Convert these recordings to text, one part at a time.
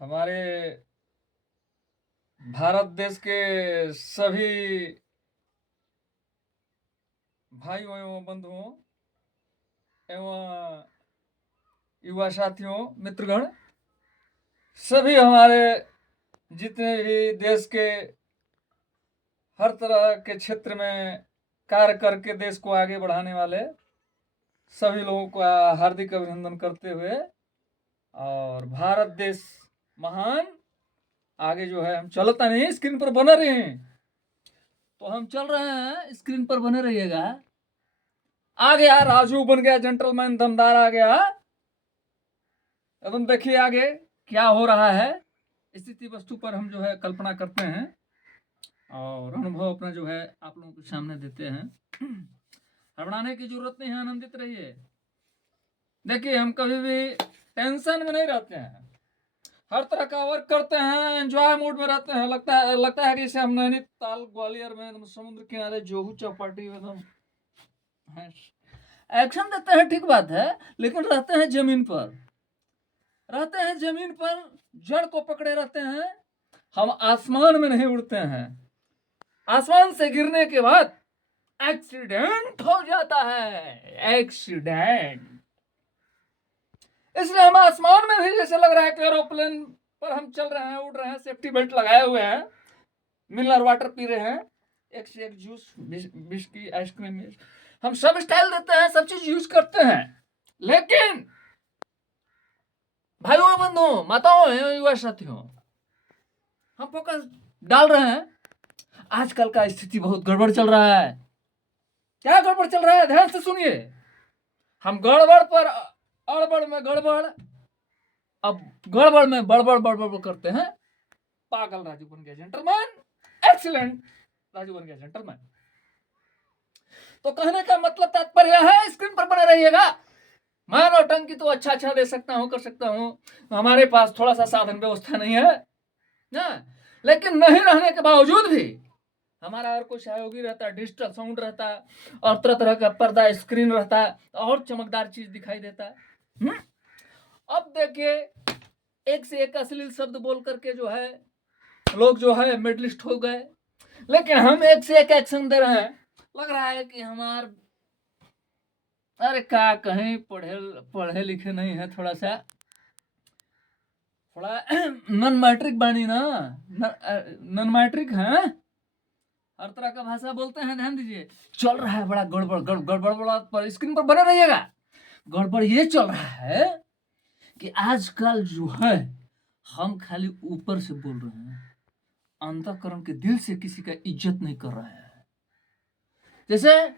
हमारे भारत देश के सभी भाइयों एवं बंधुओं एवं युवा साथियों, मित्रगण, सभी हमारे जितने भी देश के हर तरह के क्षेत्र में कार्य करके देश को आगे बढ़ाने वाले सभी लोगों का हार्दिक अभिनंदन करते हुए, और भारत देश महान, आगे जो है हम चलता नहीं, स्क्रीन पर बने रहे हैं तो हम चल रहे हैं, स्क्रीन पर बने रहिएगा। आ गया राजू, बन गया जेंटलमैन, दमदार आ गया। एकदम देखिए आगे क्या हो रहा है। स्थिति वस्तु पर हम जो है कल्पना करते हैं और अनुभव अपना जो है आप लोगों के सामने देते हैं। घबराने की जरूरत नहीं है, आनंदित रहिए। देखिए, हम कभी भी टेंशन में नहीं रहते हैं, हर तरह का वर्क करते हैं, एंजॉय मूड में रहते हैं। लगता है कि जैसे हम नैनीताल ग्वालियर में एकदम समुद्र किनारे जोहू चौपाटी में एकदम एक्शन देते हैं। ठीक बात है, लेकिन रहते हैं जमीन पर, जड़ को पकड़े रहते हैं। हम आसमान में नहीं उड़ते हैं। आसमान से गिरने के बाद एक्सीडेंट हो जाता है, एक्सीडेंट। इसलिए हम आसमान में भी जैसे लग रहा है कि एरोप्लेन पर हम चल रहे हैं, उड़ रहे हैं, सेफ्टी बेल्ट लगाए हुए हैं, मिनरल वाटर पी रहे हैं, एक से एक जूस, बिस्की, आइसक्रीम, हम सब स्टाइल देते हैं, सब चीज यूज करते हैं। लेकिन भाइयों बंधुओं, माताओं, युवा साथियों, हम फोकस डाल रहे हैं। आजकल का स्थिति बहुत गड़बड़ चल रहा है। क्या गड़बड़ चल रहा है, ध्यान से सुनिए। हम गड़बड़ पर अड़बड़ में गड़बड़, अब गड़बड़ में बड़बड़ करते हैं। पागल राजू बन गया जेंटलमैन, एक्सीलेंट राजू बन गया जेंटलमैन। तो कहने का मतलब तात्पर्य है, स्क्रीन पर बने रहिएगा। मैं नौटंकी तो अच्छा दे सकता हूं, कर सकता हूं। हमारे पास थोड़ा सा साधन व्यवस्था नहीं है ना, लेकिन नहीं रहने के बावजूद भी हमारा और कोई सहयोगी रहता, डिजिटल साउंड रहता और तरह तरह का पर्दा स्क्रीन रहता और चमकदार चीज दिखाई देता। अब देखिए, एक से एक अश्लील शब्द बोल करके जो है लोग जो है मेडलिस्ट हो गए, लेकिन हम एक से एक एक्शन दे रहे हैं। लग रहा है कि हमार, अरे क्या कहीं पढ़े लिखे नहीं है, थोड़ा नॉन मैट्रिक बानी ना, नॉन मैट्रिक है, हर तरह का भाषा बोलते हैं। ध्यान दीजिए, चल रहा है बड़ा गड़बड़ पर स्क्रीन पर बने रहिएगा। गड़बड़ ये चल रहा है कि आजकल जो है हम खाली ऊपर से बोल रहे हैं, अंतःकरण के दिल से किसी का इज्जत नहीं कर रहे हैं। जैसे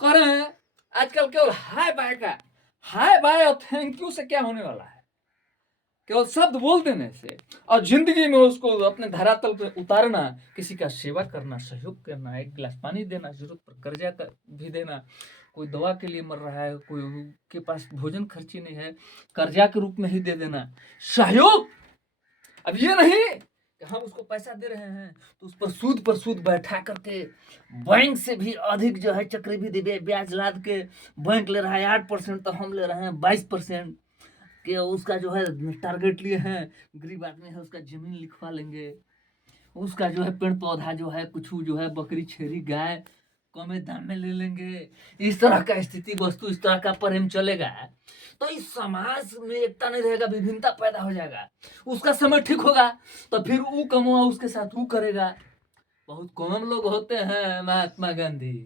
कह रहे हैं आजकल केवल हाय बाय और थैंक यू से क्या होने वाला है, केवल शब्द बोल देने से और जिंदगी में उसको अपने धरातल पे उतारना, किसी का सेवा करना, सहयोग करना, एक गिलास पानी देना, जरूरत पर कर्जा भी देना, कोई दवा के लिए मर रहा है, कोई के पास भोजन खर्ची नहीं है, कर्जा के रूप में ही दे देना, सहयोग। अब ये नहीं कि हम उसको पैसा दे रहे हैं तो उस पर सूद बैठा करके बैंक से भी अधिक जो है चक्रवृद्धि ब्याज लाद के बैंक ले रहा है 8%, तो हम ले रहे हैं 22%। कि उसका जो है टारगेट लिए हैं, गरीब आदमी है, उसका जमीन लिखवा लेंगे, उसका जो है पेड़ पौधा जो है कुछ जो है बकरी छेरी गाय कमे दाम में ले लेंगे। इस तरह का स्थिति वस्तु, इस तरह का प्रेम चलेगा तो इस समाज में एकता नहीं रहेगा, विभिन्नता पैदा हो जाएगा। उसका समय ठीक होगा तो फिर वो कमुआ उसके साथ वो करेगा। बहुत कम लोग होते हैं महात्मा गांधी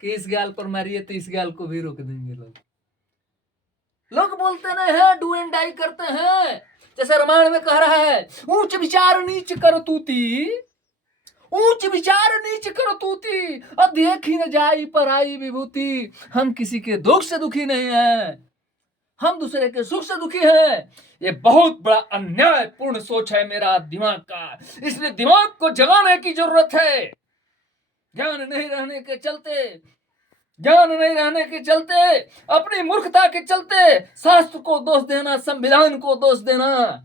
कि इस गाल पर मारिए तो इस गाल को भी रोक देंगे। लोग बोलते नहीं है, डू एंड डाई करते हैं। जैसे रामायण में कह रहा है, ऊंच विचार नीच कर तूती, ऊंच विचार नीच कर तूती, और देखी न जाई पराई विभूति। हम किसी के दुख से दुखी नहीं है, हम दूसरे के सुख से दुखी है। ये बहुत बड़ा अन्यायपूर्ण सोच है मेरा दिमाग का, इसलिए दिमाग को जगाने की जरूरत है। ज्ञान नहीं रहने के चलते, अपनी मूर्खता के चलते शास्त्र को दोष देना, संविधान को दोष देना,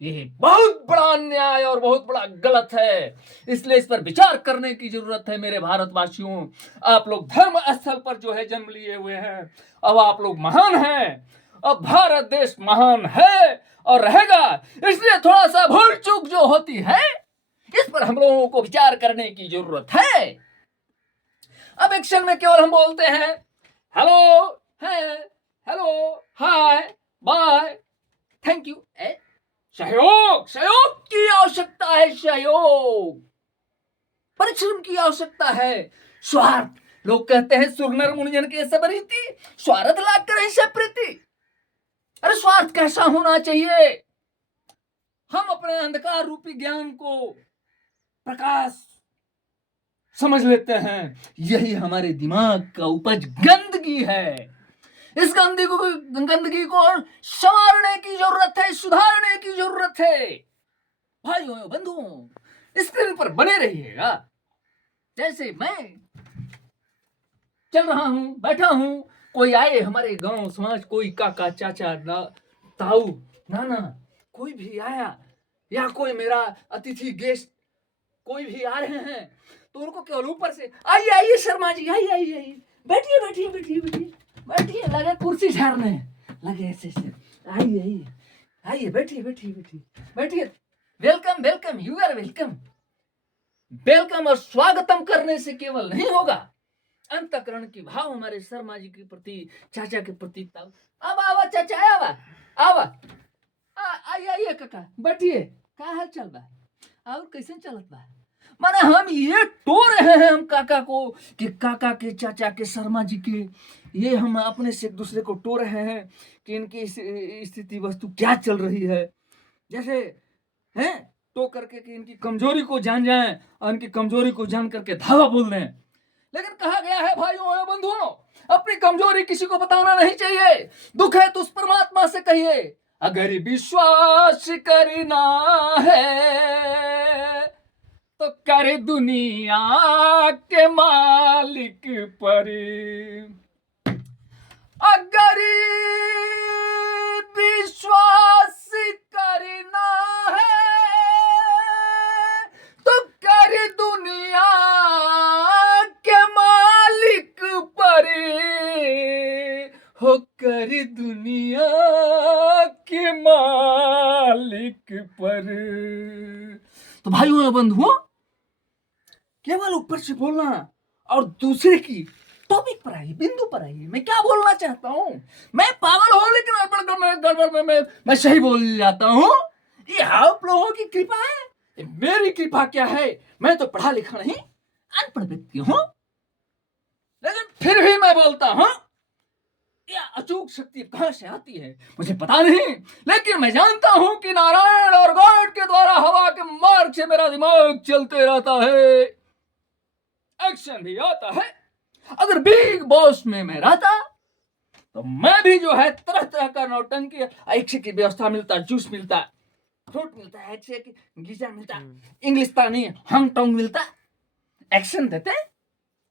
ये बहुत बड़ा अन्याय और बहुत बड़ा गलत है। इसलिए इस पर विचार करने की जरूरत है मेरे भारतवासियों। आप लोग धर्म स्थल पर जो है जन्म लिए हुए हैं, अब आप लोग महान हैं, अब भारत देश महान है और रहेगा, इसलिए थोड़ा सा भूल चूक जो होती है इस पर हम लोगों को विचार करने की जरूरत है। अब एक्शन में केवल हम बोलते हैं हेलो, है, hello, hi, bye, thank you. सहयोग, सहयोग की आवश्यकता है, सहयोग, परिश्रम की आवश्यकता है। स्वार्थ, लोग कहते हैं सुरनर मुनिजन के सब रीति, स्वार्थ लाग कर ऐसे प्रीति। अरे स्वार्थ कैसा होना चाहिए? हम अपने अंधकार रूपी ज्ञान को प्रकाश समझ लेते हैं, यही हमारे दिमाग का उपज गंदगी है। इस गंदगी को संवारने की जरूरत है, सुधारने की जरूरत है। भाइयों बंधुओं, स्क्रीन पर बने रहिएगा। जैसे मैं चल रहा हूं, बैठा हूं, कोई आए हमारे गांव समाज, कोई काका, चाचा, ताऊ, नाना, कोई भी आया, या कोई मेरा अतिथि गेस्ट कोई भी आ रहे हैं, तो उनको केवल ऊपर से आइए आइए शर्मा जी, आइए आइए आइए, बैठिए बैठिए बैठिए बैठिए बैठिए, लगे कुर्सी झाड़ने, लगे ऐसे ऐसे, आइए आइए आइए, बैठिए बैठिए बैठिए बैठिए, welcome welcome, you are welcome. Welcome और स्वागतम करने से केवल नहीं होगा, अंतःकरण की भाव हमारे शर्मा जी के प्रति, चाचा के प्रति, तब अब आवा चाचा, आवा आवा, आइए आइए काका, बैठिए, का हाल चल बा और कैसे चलत बा? माने हम ये टो रहे हैं हम काका को कि काका के, चाचा के, शर्मा जी के, ये हम अपने से एक दूसरे को टो रहे हैं कि इनकी स्थिति वस्तु क्या चल रही है, जैसे हैं टो करके कि इनकी कमजोरी को जान जाएं और इनकी कमजोरी को जान करके धावा बोल दें। लेकिन कहा गया है भाइयों और बंधुओं, अपनी कमजोरी किसी को बताना नहीं चाहिए, दुख है तो उस परमात्मा से कहिए। अगर विश्वास करना है तो कर दुनिया के मालिक पर, अगर विश्वास करना है तो कर दुनिया के मालिक पर, हो कर दुनिया के मालिक पर। तो भाइयों बंधुओं, केवल ऊपर से बोलना और दूसरे की टॉपिक पर आइए, बिंदु पर आइए। मैं क्या बोलना चाहता हूं? मैं पागल हूं लेकिन गड़बड़ में मैं सही बोल जाता हूं। ये आप लोगों की कृपा है। मेरी कृपा क्या है? मैं तो पढ़ा लिखा नहीं, अनपढ़ व्यक्ति हूं, लेकिन फिर भी मैं बोलता हूं। यह अचूक शक्ति कहां से आती है मुझे पता नहीं, लेकिन मैं जानता हूं कि नारायण और गॉड के द्वारा हवा के मार्ग से मेरा दिमाग चलते रहता है, एक्शन भी आता है। अगर बिग बॉस में मैं रहता तो मैं भी जो है तरह तरह का नौटंकी, एक्शन की व्यवस्था मिलता, जूस मिलता, फ्रूट मिलता है, गीजा मिलता, इंग्लिश पानी हंग टोंग मिलता, एक्शन देते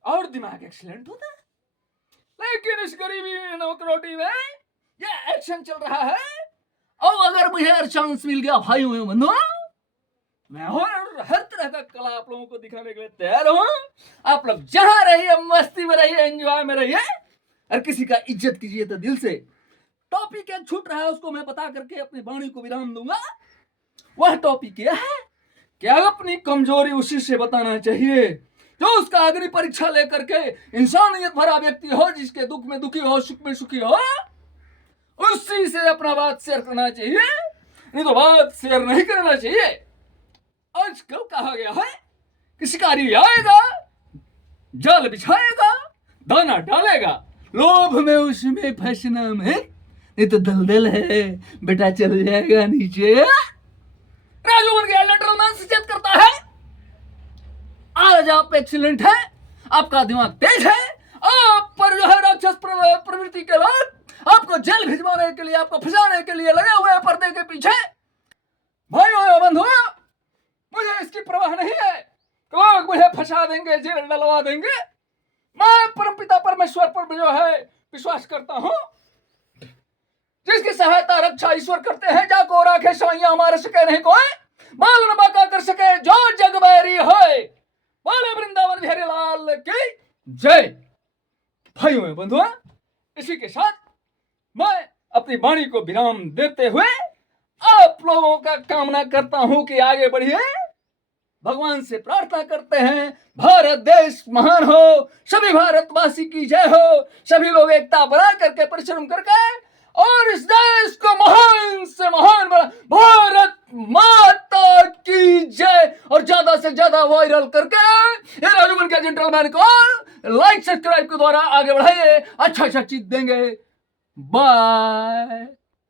और दिमाग एक्सीलेंट होता। लेकिन इस गरीबी में, नौकरोटी में ये एक्शन चल रहा है। और अगर मुझे चांस मिल गया भाइयों बंधुओं, मैं हर तरह का कला आप लोगों को दिखाने के लिए तैयार हूं। आप लोग जहां रहिए, मस्ती में रहिए, एंजॉय में रहिए, और किसी का इज्जत कीजिए तो दिल से। टॉपिक एक छूट रहा है, उसको मैं बता करके अपनी वाणी को विराम दूंगा। वह टॉपिक यह है कि अपनी कमजोरी उसी से बताना चाहिए जो उसका अग्नि परीक्षा लेकर के इंसानियत भरा व्यक्ति हो, जिसके दुख में दुखी हो, सुख में सुखी हो, उसी से अपना बात शेयर करना चाहिए, नहीं तो बात शेयर नहीं करना चाहिए। आजकल कहा गया है कि शिकारी आएगा, जाल बिछाएगा, दाना डालेगा, लोभ में उसमें फंसना में, नहीं तो दलदल है बेटा, चल जाएगा नीचे। राजू बन गया, लेटरमैन सचेत करता है। आज आप एक्सीलेंट है, आपका दिमाग तेज है, आप पर जो है राक्षस प्रवृत्ति के लोग आपको जेल भिजवाने के लिए, आपको फंसाने के लिए लगे हुए पर्दे के पीछे। भाइयों बंधुओं, मुझे इसकी परवाह नहीं है, लोग मुझे फंसा देंगे, जेल डलवा देंगे। मैं परमपिता परमेश्वर पर जो है विश्वास करता हूं, जिसकी सहायता रक्षा ईश्वर करते हैं। जाको राखे सवैया मार सके नहीं कोई, बाल न बाका कर सके जो जग बैरी होए, बोले वृंदावन बिहारी लाल की जय। भाइयों बंधुओं, इसी के साथ मैं अपनी वाणी को विराम देते हुए आप लोगों का कामना करता हूं कि आगे बढ़िए, भगवान से प्रार्थना करते हैं भारत देश महान हो, सभी भारतवासी की जय हो, सभी लोग एकता बना करके परिश्रम करके और इस देश को महान से महान बना, भारत माता की जय, और ज्यादा से ज्यादा वायरल करके ये राजूमन के जेंटलमैन को लाइक सब्सक्राइब के द्वारा आगे बढ़ाइए, अच्छा चीज देंगे। बाय।